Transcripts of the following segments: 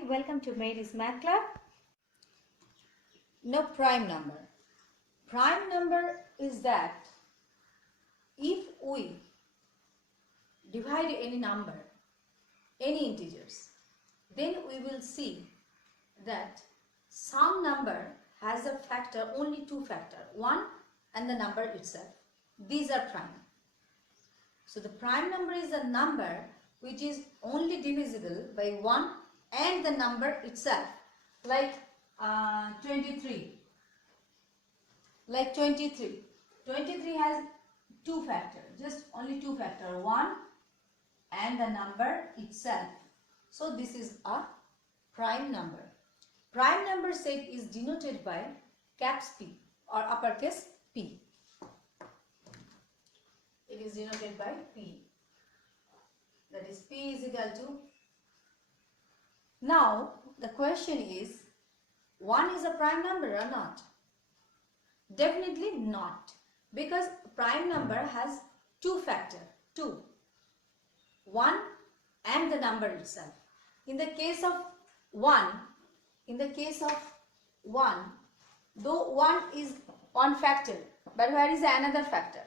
Hi, welcome to Mary's Math Club. Now prime number. Prime number is that if we divide any number, any integers, then we will see that some number has a factor, only two factor, 1 and the number itself. These are prime. So the prime number is a number which is only divisible by 1 and the number itself, like 23. Like 23. 23 has two factors, just only two factors, 1 and the number itself. So this is a prime number. Prime number set is denoted by caps P or uppercase P. It is denoted by P. That is P is equal to. Now the question is, 1 is a prime number or not? Definitely not, because prime number has two factors, 2, 1 and the number itself. In the case of 1, though 1 is one factor, but where is another factor?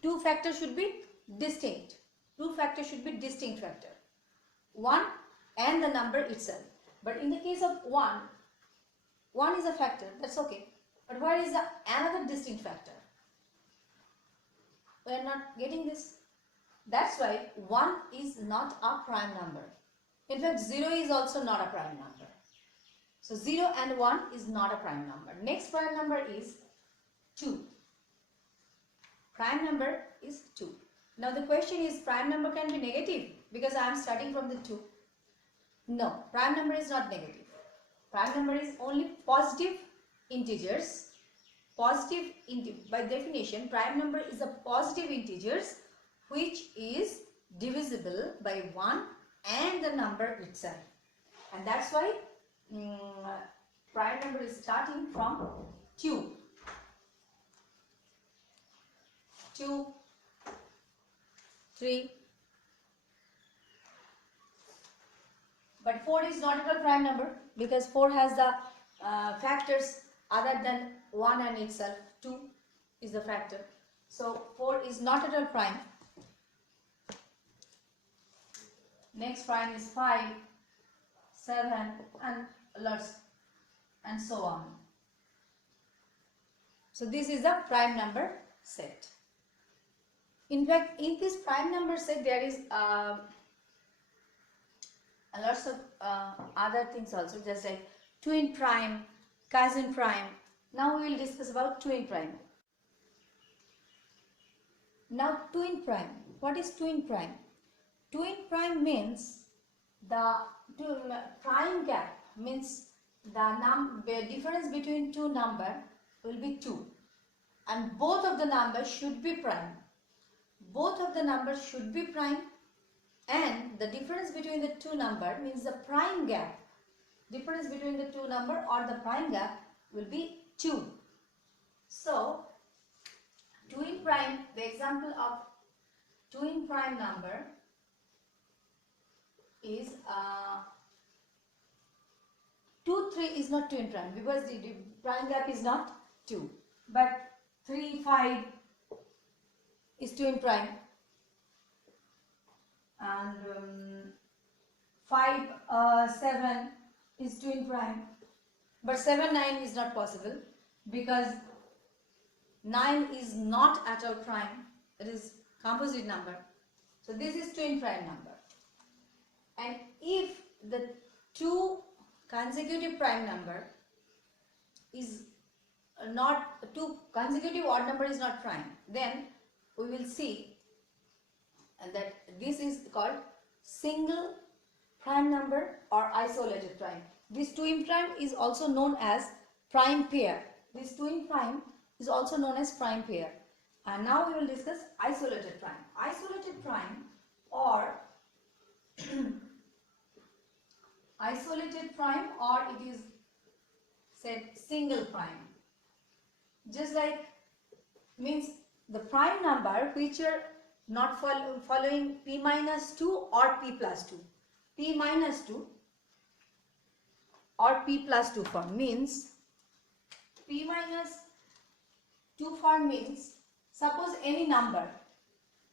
Two factors should be distinct. Two factors should be distinct factor. 1 and the number itself. But in the case of 1 is a factor, that's okay. But where is the another distinct factor? We are not getting this. That's why 1 is not a prime number. In fact, 0 is also not a prime number. So 0 and 1 is not a prime number. Next prime number is 2. Prime number is 2. Now the question is, prime number can be negative because I am starting from the 2. No, prime number is not negative. Prime number is only positive integers. By definition, prime number is a positive integers which is divisible by 1 and the number itself. And that's why prime number is starting from 2. 2, 3. But 4 is not at all prime number because 4 has the factors other than 1 and itself. 2 is the factor. So 4 is not at all prime. Next prime is 5, 7 and lots and so on. So this is the prime number set. In fact, in this prime number set there is lots of other things also, just like twin prime, cousin prime. Now we will discuss about twin prime. Now twin prime. What is twin prime? Twin prime means the prime gap, means the difference between two numbers will be 2 and both of the numbers should be prime. Both of the numbers should be prime, and the difference between the two numbers means the prime gap. Difference between the two numbers or the prime gap will be 2. So twin prime, the example of twin prime number is 2, 3 is not twin prime because the prime gap is not 2. But 3, 5 is twin prime, and 5, 7 is twin prime, but 7, 9 is not possible because 9 is not at all prime. It is composite number. So this is twin prime number. And if the two consecutive prime number is not, two consecutive odd number is not prime, then we will see that this is called single prime number or isolated prime. This twin prime is also known as prime pair. This twin prime is also known as prime pair. And now we will discuss isolated prime. Isolated prime or isolated prime, or it is said single prime. Just like means the prime number which are not following p minus 2 or p plus 2. P minus 2 or p plus 2 form means p minus 2 form means suppose any number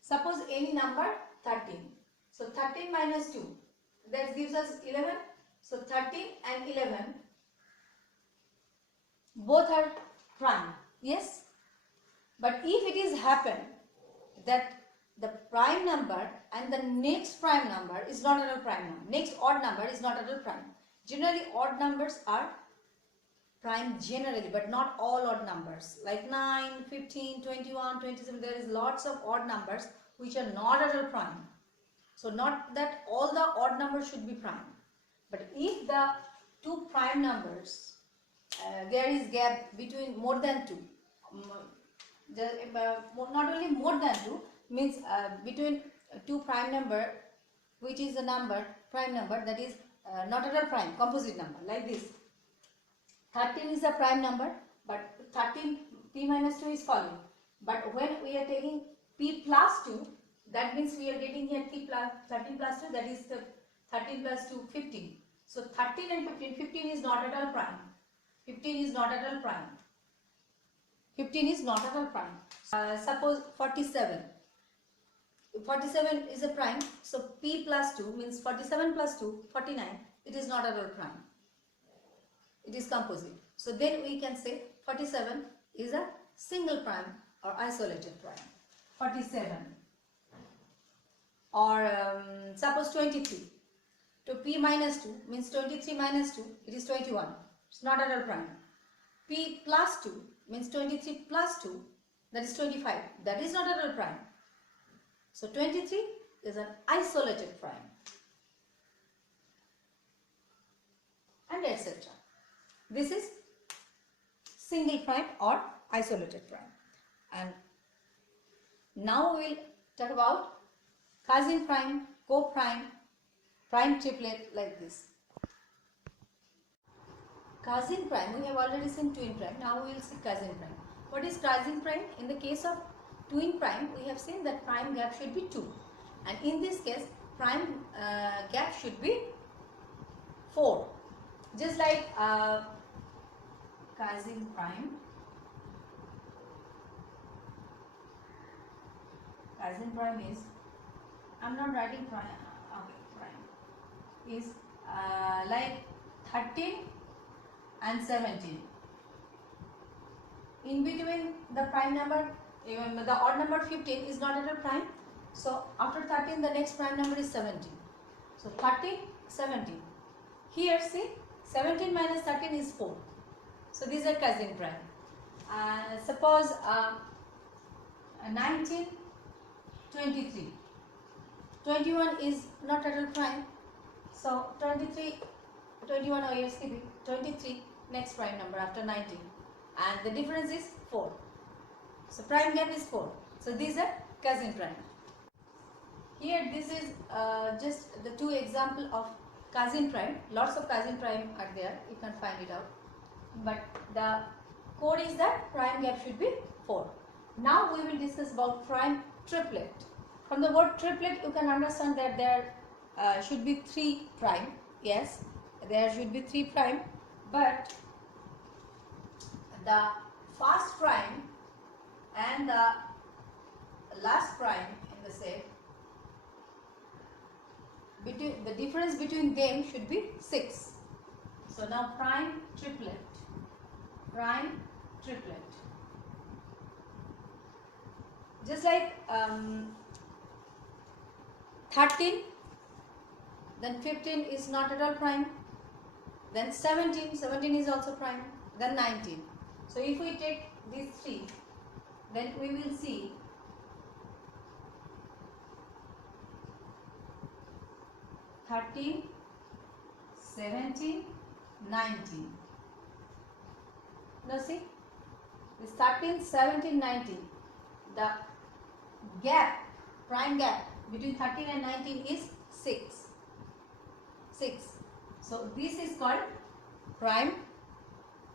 13. So 13 minus 2 that gives us 11. So 13 and 11 both are prime. Yes, but if it is happen that the prime number and the next prime number is not at all prime number, next odd number is not at all prime. Generally odd numbers are prime generally, but not all odd numbers like 9, 15, 21, 27. There is lots of odd numbers which are not at all prime. So not that all the odd numbers should be prime, but if the two prime numbers there is gap between more than 2, not only more than 2 means between two prime number, which is a number prime number that is not at all prime, composite number like this. 13 is a prime number, but 13 p minus 2 is following. But when we are taking p plus 2, that means we are getting here t plus 13 plus 2, that is the 13 plus 2, 15. So 13 and 15, 15 is not at all prime. 15 is not at all prime. 15 is not at all prime. Suppose 47. 47 is a prime, so p plus 2 means 47 plus 2, 49. It is not at all prime. It is composite. So then we can say 47 is a single prime or isolated prime. 47. Or suppose 23. To p minus 2 means 23 minus 2, it is 21. It's not at all prime. P plus 2 means 23 plus 2, that is 25. That is not at all prime. So 23 is an isolated prime. And etc. This is single prime or isolated prime. And now we will talk about cousin prime, co-prime, prime triplet like this. Cousin prime, we have already seen twin prime. Now we will see cousin prime. What is cousin prime? In the case of twin prime, we have seen that prime gap should be 2. And in this case, prime gap should be 4. Just like cousin prime. Cousin prime is, I'm not writing prime, okay, prime is like 13 and 17. In between the prime number, even the odd number 15 is not at all prime. So after 13 the next prime number is 17. So 13, 17. Here see 17 minus 13 is 4. So these are cousin prime. Suppose 19, 23. 21 is not at all prime. So 23, 21, oh you are skipping. 23 next prime number after 19. And the difference is 4. So prime gap is 4. So these are cousin prime. Here this is just the two example of cousin prime. Lots of cousin prime are there. You can find it out. But the code is that prime gap should be 4. Now we will discuss about prime triplet. From the word triplet you can understand that there should be 3 prime. Yes, there should be 3 prime. But the first prime and the last prime in the set, the difference between them should be 6. So now prime triplet. Just like 13, then 15 is not at all prime, then 17 is also prime, then 19. So if we take these 3, then we will see 13, 17, 19. Now see, this 13, 17, 19, the gap, prime gap between 13 and 19 is 6. So this is called prime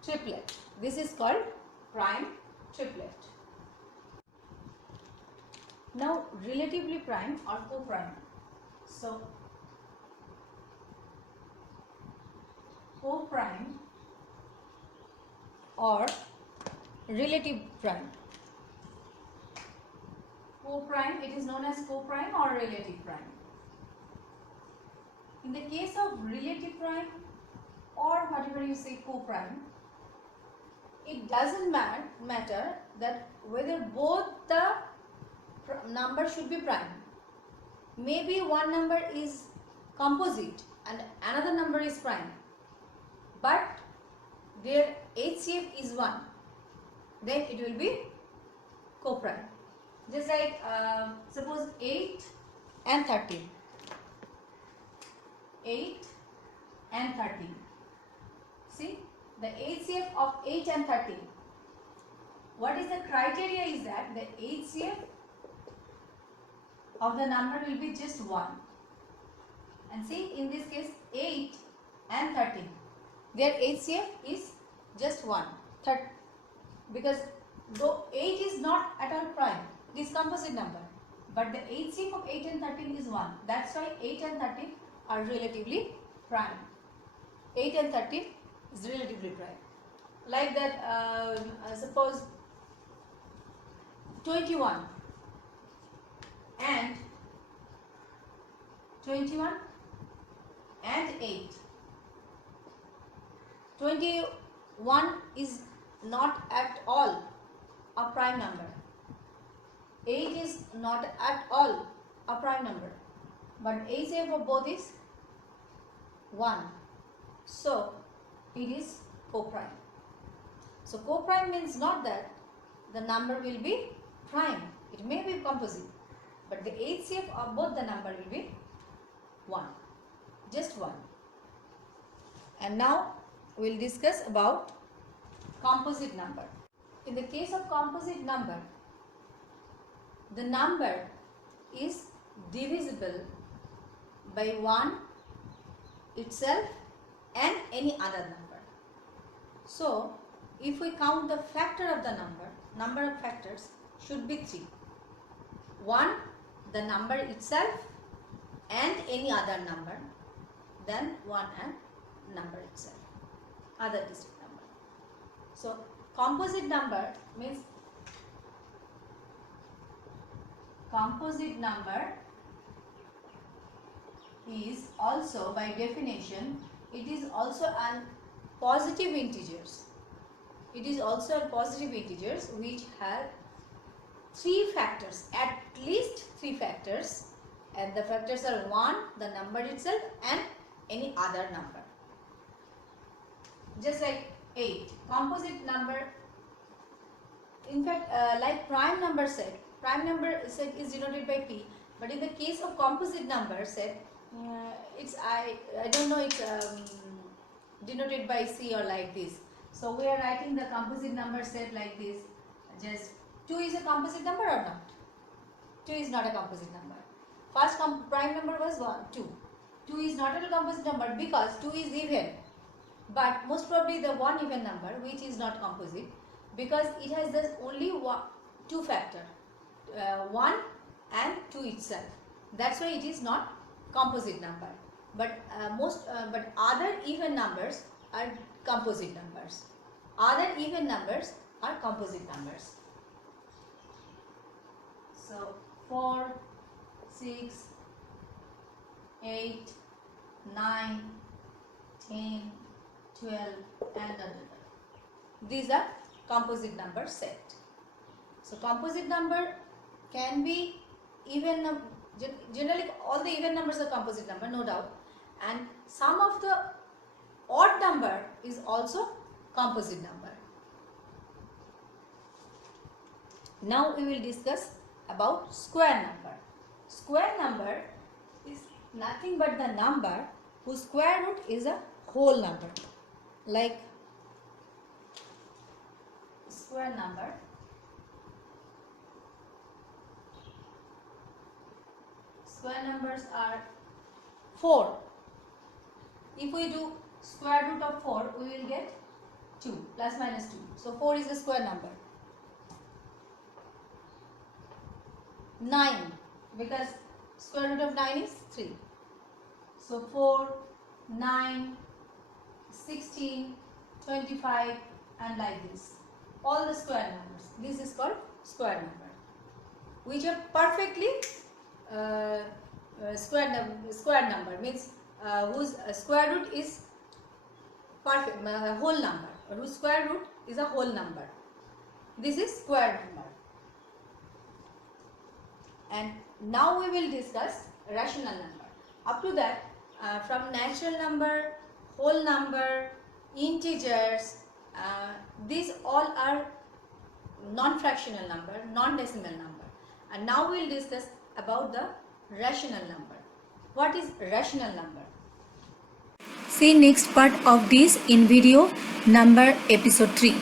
triplet. This is called prime triplet. Now relatively prime or co-prime. So co-prime or relative prime. Co-prime, it is known as co-prime or relative prime. In the case of relative prime or whatever you say co-prime, it doesn't matter that whether both the number should be prime. Maybe one number is composite and another number is prime, but their HCF is 1, then it will be co-prime. Just like suppose 8 and 13. 8 and 13. See, the HCF of 8 and 13. What is the criteria is that the HCF of the number will be just 1. And see, in this case 8 and 13. Their HCF is just 1. Because though 8 is not at all prime, it is composite number. But the HCF of 8 and 13 is 1. That's why 8 and 13 are relatively prime. 8 and 13 is relatively prime. Like that, suppose 21 and 8. 21 is not at all a prime number. 8 is not at all a prime number. But HCF of both is 1. So it is co-prime. So co-prime means not that the number will be prime. It may be composite. But the HCF of both the number will be 1. Just 1. And now we will discuss about composite number. In the case of composite number, the number is divisible by 1 itself and any other number. So, if we count the factor of the number of factors should be 3. 1, the number itself and any other number, then 1 and number itself, other distinct number. So, composite number means composite number is also, by definition, it is also a positive integers. It is also a positive integers which have 3 factors, at least 3 factors, and the factors are 1, the number itself, and any other number. Just like 8, composite number, in fact, like prime number set is denoted by P, but in the case of composite number set, it's I don't know, it's denoted by C or like this. So we are writing the composite number set like this. Just 2 is a composite number or not? 2 is not a composite number. First prime number was 2. 2 is not a composite number because 2 is even. But most probably the one even number which is not composite because it has the only 2 factor, 1 and 2 itself. That's why it is not composite number. But but other even numbers are composite numbers. Other even numbers are composite numbers. So 4, 6, 8, 9, 10, 12 and another. These are composite number set. So composite number can be even, generally all the even numbers are composite number, no doubt, and some of the odd number is also composite number. Now we will discuss about square number. Square number is nothing but the number whose square root is a whole number. Like square number, square numbers are 4. If we do square root of 4, we will get 2, plus minus 2. So 4 is a square number. 9, because square root of 9 is 3. So 4, 9, 16, 25 and like this. All the square numbers. This is called square number, which are perfectly square number means whose square root is perfect, whole number, or whose square root is a whole number. This is square number. And now we will discuss rational number. Up to that, from natural number, whole number, integers, these all are non-fractional number, non-decimal number. And now we will discuss about the rational number. What is rational number? See next part of this in video number episode 3.